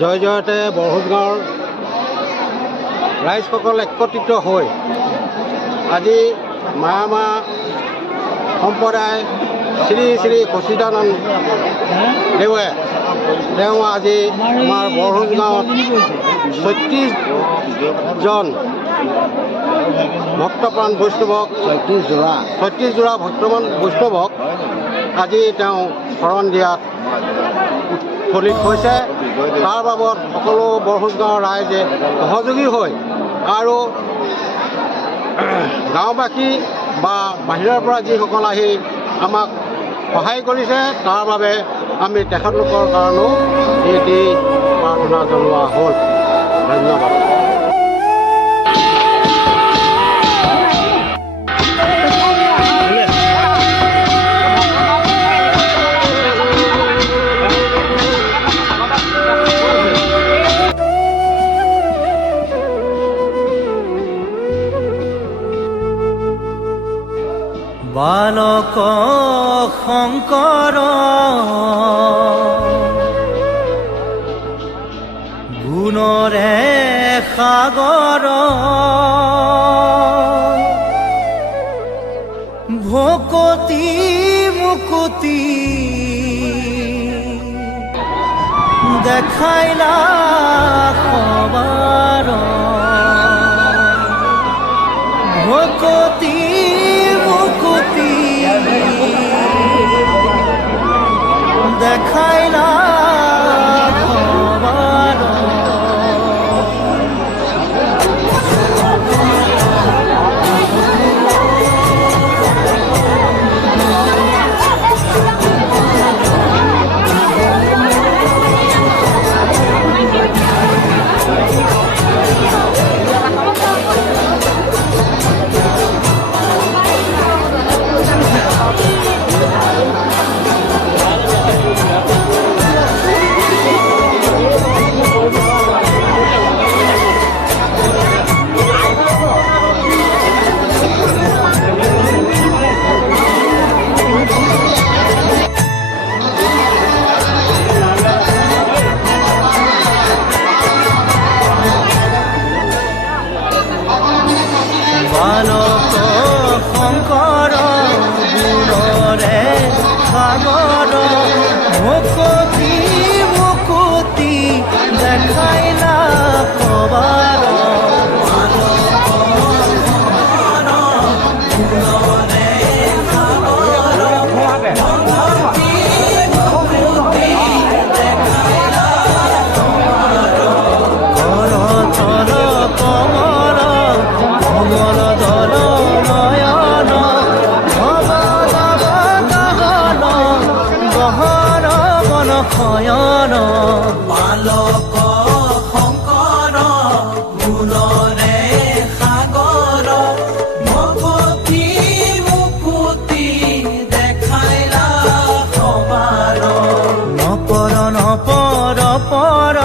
জয় জয়তে বৰহোজ গাঁৱৰ ৰাইজসকল একত্ৰিত হৈ আজি মায়ামা সম্প্ৰদায় শ্ৰী শ্ৰী সচিদানন্দ দেৱে তেওঁ আজি আমাৰ বৰহোজ গাঁৱত 36জন ভক্তপ্ৰাণ বৈষ্ণৱক 36 যোৰা ভক্তপ্ৰাণ বৈষ্ণৱক আজি তেওঁ শৰণ দিয়াত উৎফুল্লিত হৈছে। তাৰ বাবদ সকলো বৰহোজ গাঁৱৰ ৰাইজে সহযোগী হৈ আৰু গাঁওবাসী বা বাহিৰৰ পৰা যিসকল আহি আমাক সহায় কৰিছে তাৰ বাবে আমি তেখেতলোকৰ কাৰণেও এটি প্ৰাৰ্থনা জনোৱা হ'ল। ধন্যবাদ। বালক শংকৰ গুণৰে সাগৰ ভকতি মুকুতি দেখাইলা সবাৰ ভকতি মুকুতি দেখাইলা সবাৰ বালক শংকৰ গুণৰে সাগৰ ভকতি মুকুতি দেখাইলা সবাৰ শয়ন বালক শংকৰ গুণৰে সাগৰ ভকতি মুকুতি দেখাইলা সবাৰ নপৰ নপৰ পৰ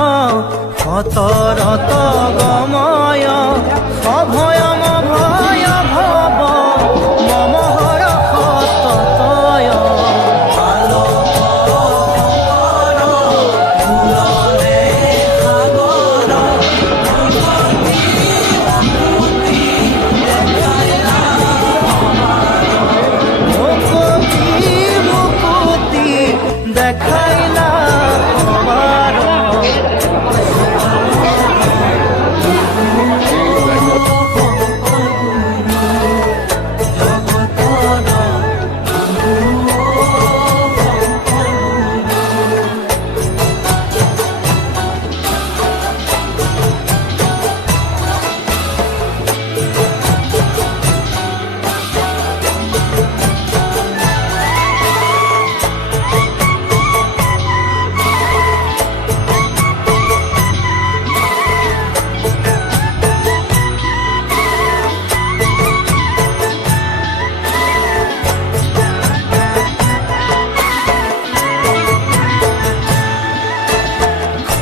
সতৰত গময় অভয়ম ভয় ভৱ মমহৰ সততয় দেখাইলা সবাৰ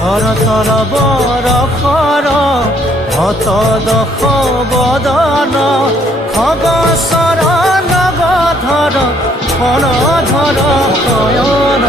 শৰতৰ বৰষৰ হত দশ বদন খগচৰ নগধৰ ফণধৰ শয়ন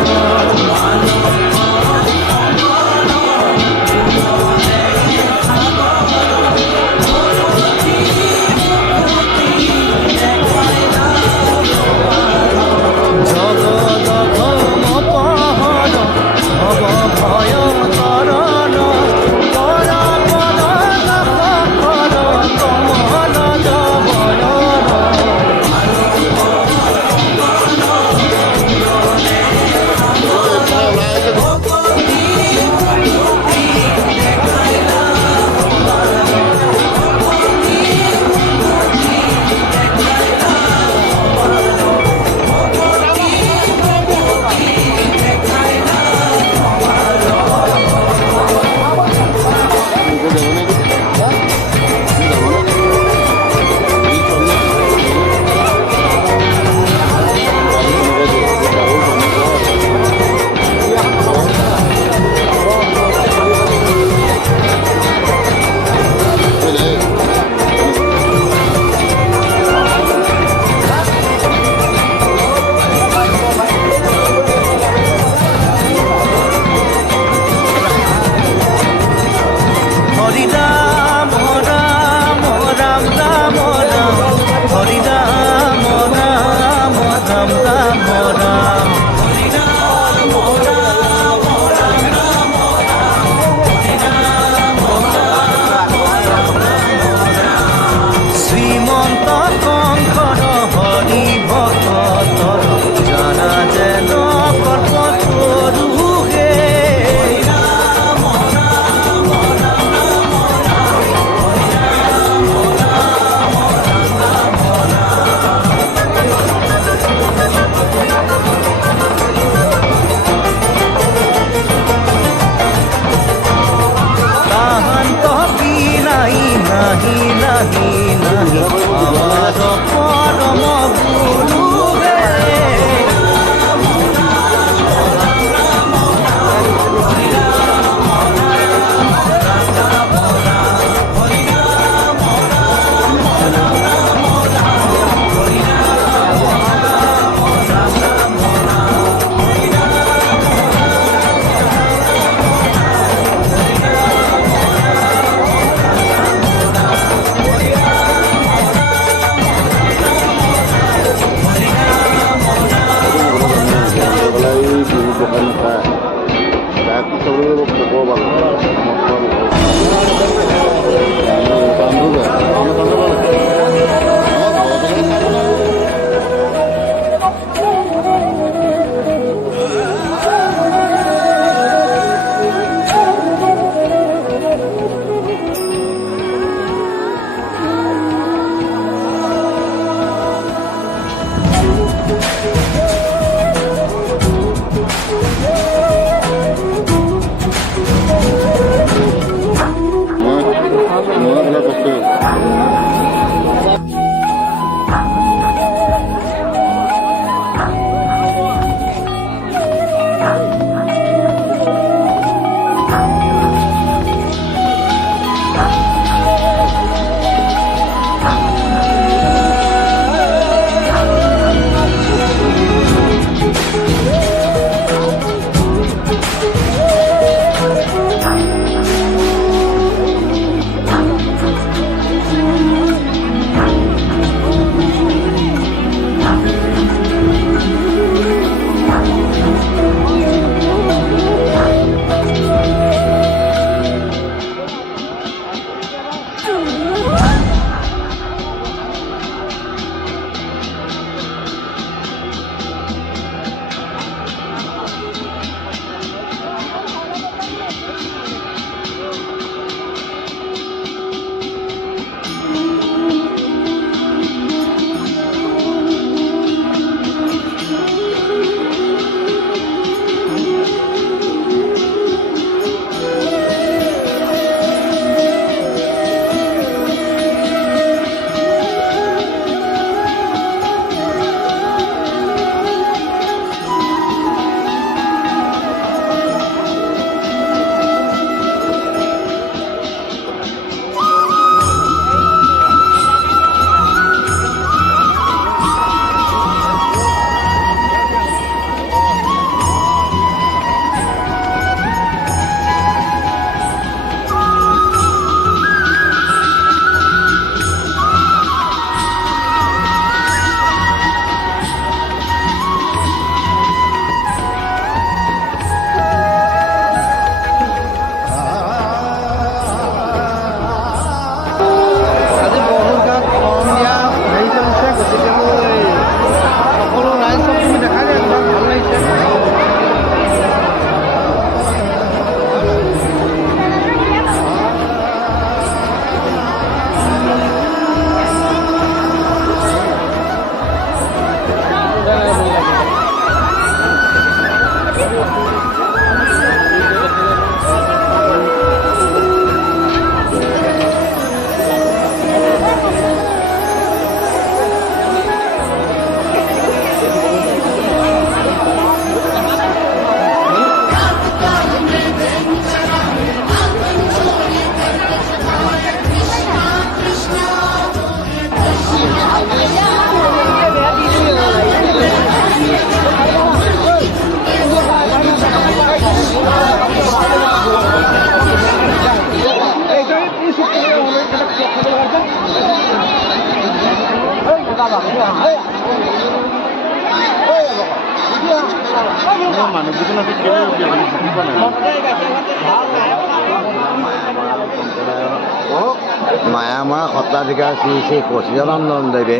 মায়ামৰা সত্ৰাধিকাৰ শ্ৰী শ্ৰী কচিদানন্দদেৱে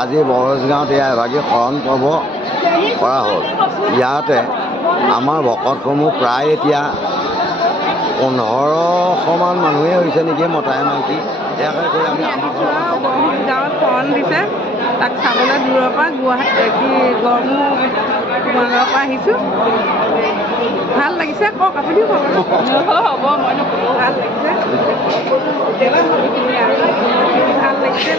আজি বৰজ গাঁৱত এয়া এভাগী শৰণ পৰ্ব কৰা হ'ল। ইয়াতে আমাৰ ভকতসমূহ প্ৰায় এতিয়া 1500মান মানুহে হৈছে নেকি, মতাই মাইকী। ইয়াকে কৰি আমি গাঁৱত শৰণ দিছে, তাক চাবলৈ দূৰৰ পৰা গুৱাহাটী গড়মূৰ তোমালোকৰ পৰা আহিছোঁ। ভাল লাগিছে, কওক আপুনিও কওক। হ'ব মই নকওঁ, ভাল লাগিছে, ভাল লাগিছে।